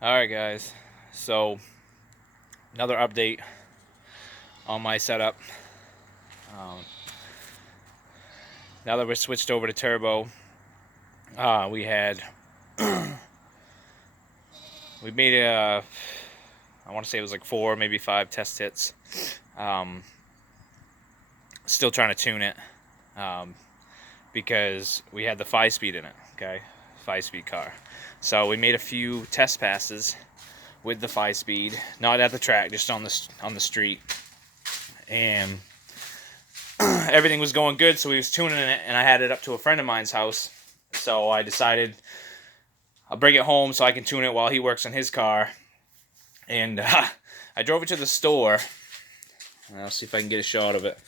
Alright guys, so another update on my setup. Um, now that we're switched over to turbo, we had we made I want to say it was like 4, maybe 5 test hits. Still trying to tune it um, because we had the 5-speed in it. Okay, 5-speed car. So we made a few test passes with the 5-speed, not at the track, just on the street, and everything was going good, so we was tuning it, and I had it up to a friend of mine's house. So I decided I'll bring it home so I can tune it while he works on his car. And I drove it to the store. I'll see if I can get a shot of it.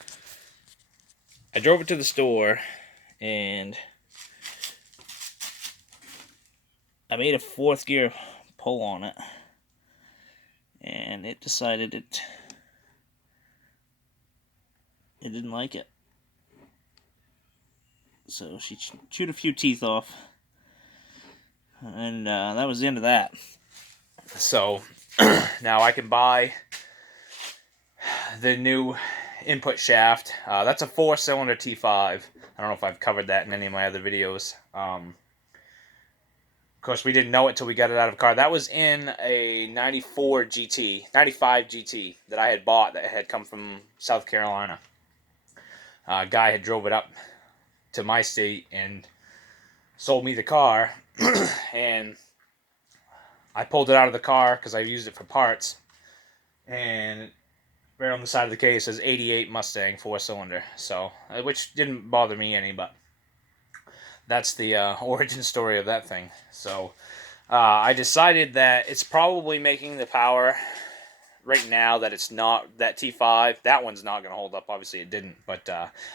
I drove it to the store, and I made a 4th gear pull on it, and it decided it didn't like it. So she chewed a few teeth off, and that was the end of that. So now I can buy the new input shaft. That's a 4-cylinder T5. I don't know if I've covered that in any of my other videos. Of course, we didn't know it till we got it out of the car. That was in a 94 GT, 95 GT that I had bought that had come from South Carolina. A guy had drove it up to my state and sold me the car, and I pulled it out of the car because I used it for parts, and right on the side of the case says 88 Mustang 4-cylinder. So, which didn't bother me any, but that's the origin story of that thing. So, I decided that it's probably making the power right now that it's not that T5. That one's not going to hold up. Obviously, it didn't, but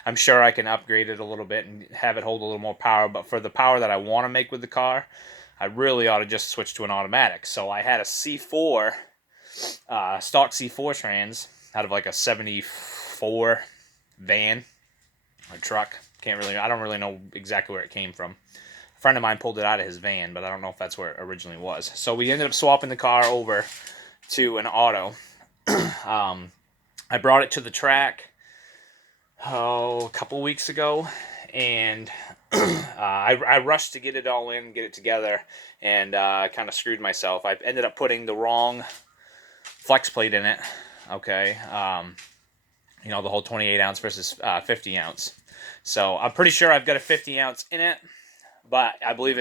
I'm sure I can upgrade it a little bit and have it hold a little more power. But for the power that I want to make with the car, I really ought to just switch to an automatic. So I had a C4, stock C4 trans out of like a 74 van or truck. I don't really know exactly where it came from. A friend of mine pulled it out of his van, but I don't know if that's where it originally was. So we ended up swapping the car over to an auto. I brought it to the track a couple weeks ago, and I rushed to get it all in, get it together, and kind of screwed myself. I ended up putting the wrong flex plate in it. Okay, the whole 28 ounce versus 50 ounce. So I'm pretty sure I've got a 50 ounce in it, but I believe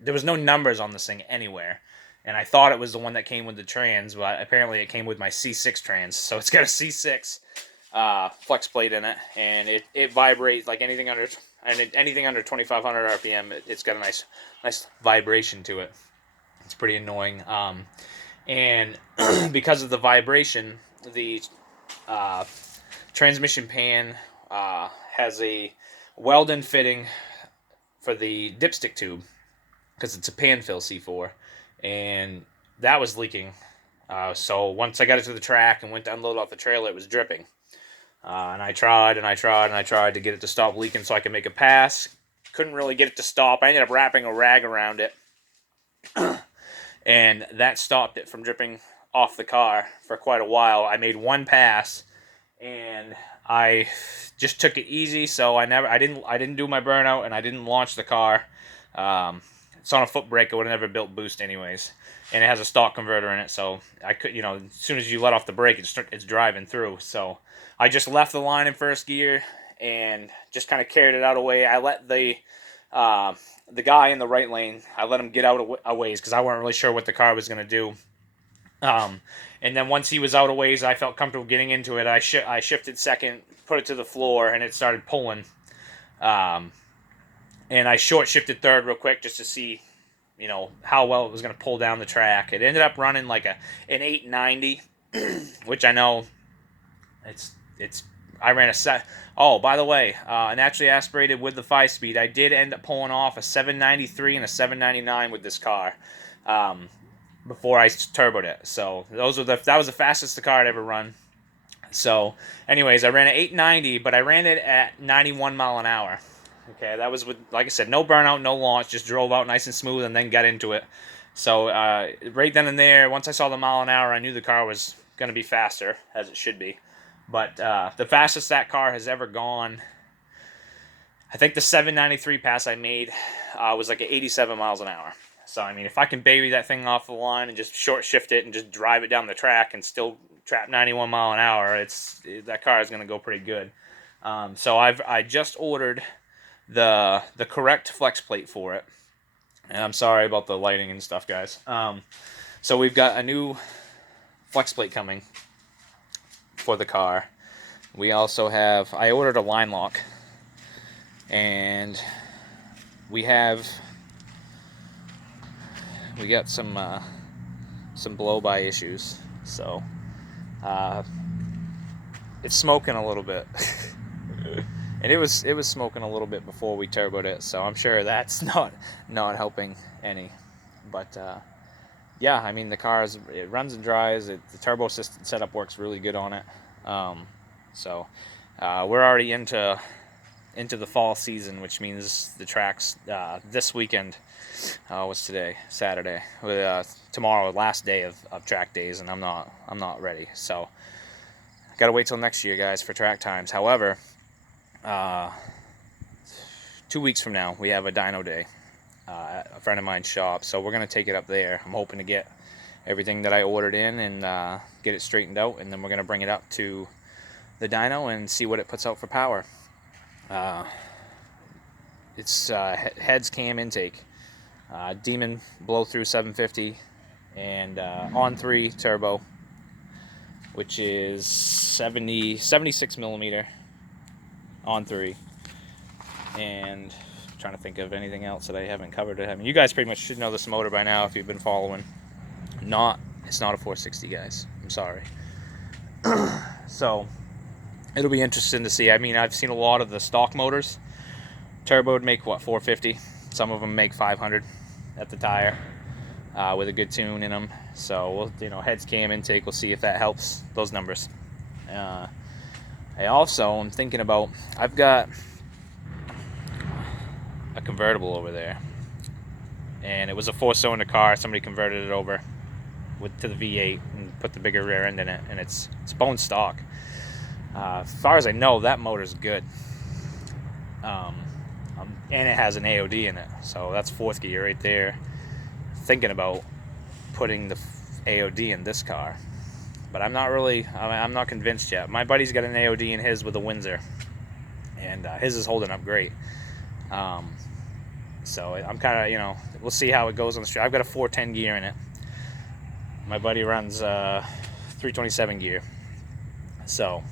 there was no numbers on this thing anywhere. And I thought it was the one that came with the trans, but apparently it came with my C6 trans. So it's got a C6 flex plate in it, and it vibrates like anything under 2,500 RPM. It's got a nice vibration to it. It's pretty annoying. And because of the vibration, the transmission pan has a Weldon fitting for the dipstick tube because it's a pan fill C4, and that was leaking. So once I got it to the track and went to unload off the trailer, it was dripping. And I tried to get it to stop leaking so I could make a pass. Couldn't really get it to stop. I ended up wrapping a rag around it, and that stopped it from dripping off the car for quite a while. I made one pass, and I just took it easy. So I didn't do my burnout, and I didn't launch the car. It's on a foot brake. I would have never built boost anyways, and it has a stock converter in it. So I could, as soon as you let off the brake, it's driving through. So I just left the line in first gear and just kind of carried it out a way. I let the guy in the right lane, I let him get out a ways because I wasn't really sure what the car was going to do. And then once he was out of ways, I felt comfortable getting into it. I shifted second, put it to the floor, and it started pulling. And I short shifted third real quick just to see, how well it was going to pull down the track. It ended up running like an 890, which I know it's. I ran a set. Oh, by the way, naturally aspirated with the 5-speed. I did end up pulling off a 793 and a 799 with this car. Before I turboed it. So that was the fastest the car had ever run. So, anyways, I ran at 890, but I ran it at 91 mile an hour. Okay, that was with, like I said, no burnout, no launch, just drove out nice and smooth and then got into it. So right then and there, once I saw the mile an hour, I knew the car was going to be faster, as it should be. But the fastest that car has ever gone, I think the 793 pass I made was like at 87 miles an hour. So, I mean, if I can baby that thing off the line and just short shift it and just drive it down the track and still trap 91 mile an hour, that car is going to go pretty good. So I just ordered the correct flex plate for it. And I'm sorry about the lighting and stuff, guys. So we've got a new flex plate coming for the car. We also have, I ordered a line lock. And we got some blow-by issues. So it's smoking a little bit. And it was smoking a little bit before we turboed it, so I'm sure that's not helping any. But yeah, I mean, it runs and drives. The turbo system setup works really good on it. So we're already into the fall season, which means the tracks this weekend. What's today? Saturday. Tomorrow, last day of track days, and I'm not ready. So I gotta wait till next year, guys, for track times. However, 2 weeks from now, we have a dyno day at a friend of mine's shop, so we're going to take it up there. I'm hoping to get everything that I ordered in and get it straightened out, and then we're going to bring it up to the dyno and see what it puts out for power. It's heads cam intake, Demon blow through 750, and on 3 turbo, which is 76 millimeter on 3, and I'm trying to think of anything else that I haven't covered. I mean, you guys pretty much should know this motor by now if you've been following. It's not a 460, guys. I'm sorry. So it'll be interesting to see. I mean, I've seen a lot of the stock motors. Turbo would make what, 450? Some of them make 500 at the tire with a good tune in them. So we'll, heads cam intake. We'll see if that helps those numbers. I also am thinking about, I've got a convertible over there, and it was a 4-cylinder car. Somebody converted it over to the V8 and put the bigger rear end in it, and it's bone stock. As far as I know, that motor's good, and it has an AOD in it, so that's 4th gear right there. Thinking about putting the AOD in this car, but I'm not convinced yet. My buddy's got an AOD in his with a Windsor, and his is holding up great. So I'm kind of, we'll see how it goes on the street. I've got a 410 gear in it. My buddy runs 327 gear. So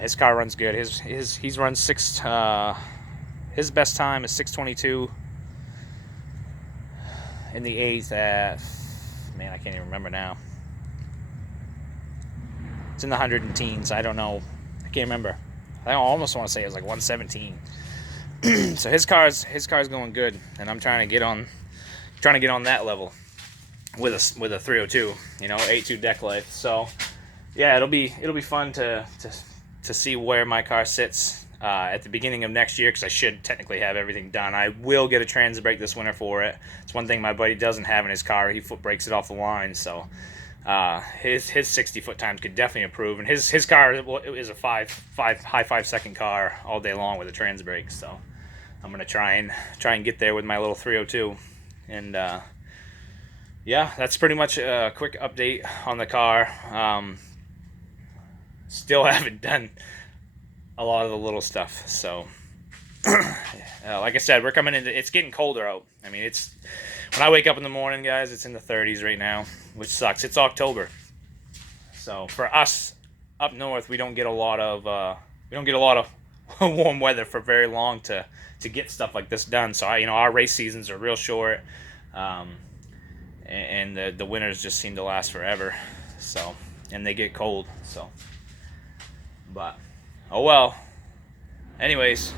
his car runs good. He's run his best time is 622 in the 8th at, man, I can't even remember now. It's in the 100 and teens. I don't know. I can't remember. I almost want to say it was like 117. So his car's going good, and I'm trying to get on that level with a 302, 8.2 deck life. So yeah, it'll be fun to see where my car sits at the beginning of next year, because I should technically have everything done. I will get a transit brake this winter for it. It's one thing my buddy doesn't have in his car. He foot brakes it off the line, so his 60-foot times could definitely improve. And his car is a high 5-second car all day long with a transit brake. So I'm gonna try and get there with my little 302. And yeah, that's pretty much a quick update on the car. Still haven't done a lot of the little stuff. So like I said, we're coming into, it's getting colder out. I mean, when I wake up in the morning, guys, it's in the 30s right now, which sucks. It's October. So for us up north, we don't get a lot of warm weather for very long to get stuff like this done. So our race seasons are real short, and the winters just seem to last forever. So, and they get cold. So, but oh well. Anyways,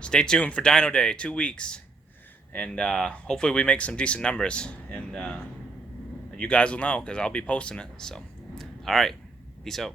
stay tuned for Dyno Day, 2 weeks, and hopefully we make some decent numbers, and you guys will know because I'll be posting it. So, all right, peace out.